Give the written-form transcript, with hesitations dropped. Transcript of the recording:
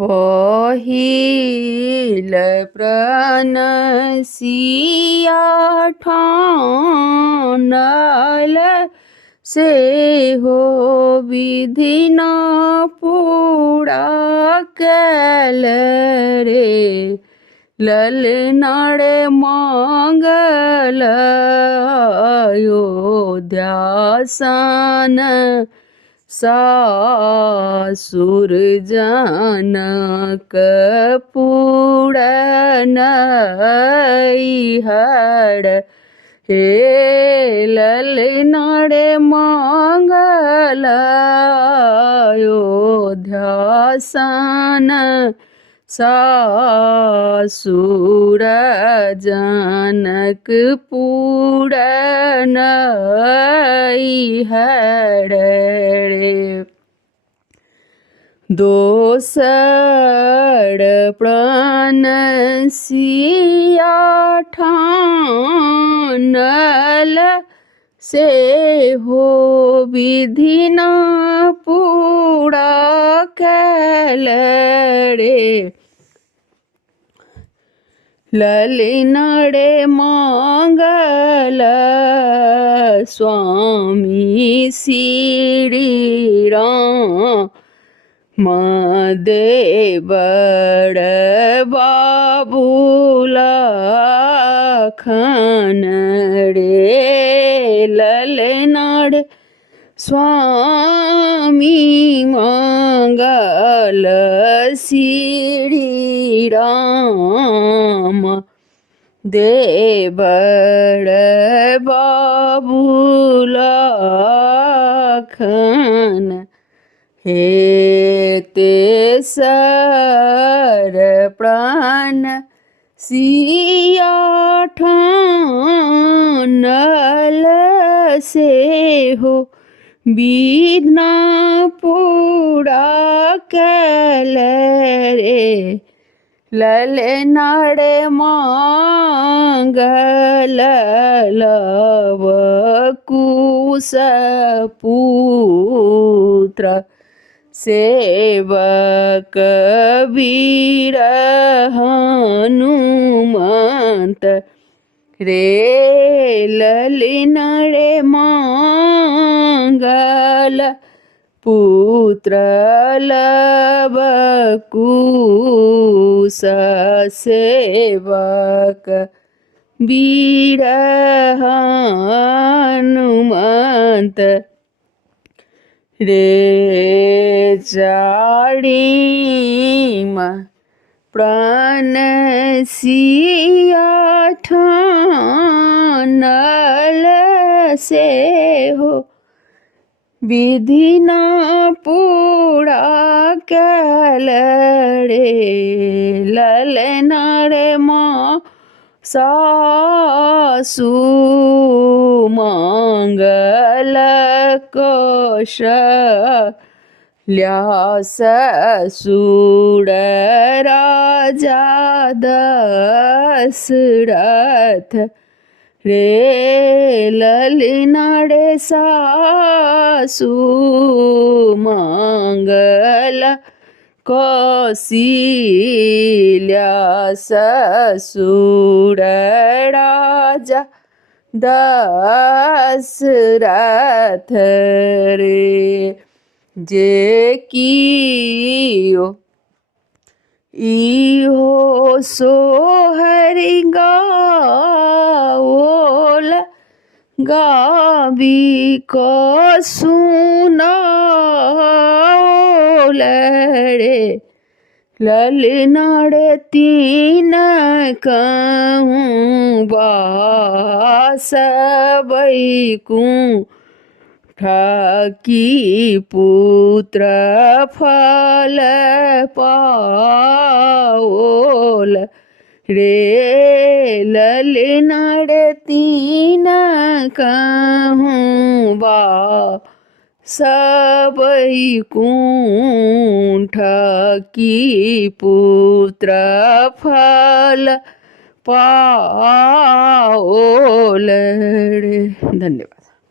पहिल प्रनसिया ठानल से हो विधि न पूरा कैल रे ललनाड़ मांगल अयोध्यासन सासुर जनक पुरन हर हे ललनाड़ मांगल अयोध्यासन सासुर जनक पुरन हर रे दोसर प्रनसिया ठानल से हो विधि न पूरा कैल रे ललनाड़ मांगल स्वामी श्री राम देवर बाबूला खन रे ललनाड़ स्वामी मंगल श्री राम देवर बाबूला खन हे तेसर प्राण सिया ठानल से हो विधि पूरा कैल रे ललनाड़ मांगल लव कुश पुत्र सेवक वीर हनुमंत रे ललनाड़ मांगल पुत्र लव कुश सेवक वीर हनुमंत रे चारिम प्रनसिया ठानल से हो विधि न पूरा कैल रे ललनाड़ सासु मंगल कौशल्या ससुर राजा दशरथ रे ललनाड़ सासु मंगल कौशल्या ससुर राजा दशरथ रे जे कियो इहो सोहरि गाओल गावी को सुनाओल रे ललनाड़ तीन कहूँ बास बैकुंठी पुत्र फल पाओल रे ललनाड़ तीन कहूँ बास बैकुंठी पुत्र फल पाओल रे। धन्यवाद।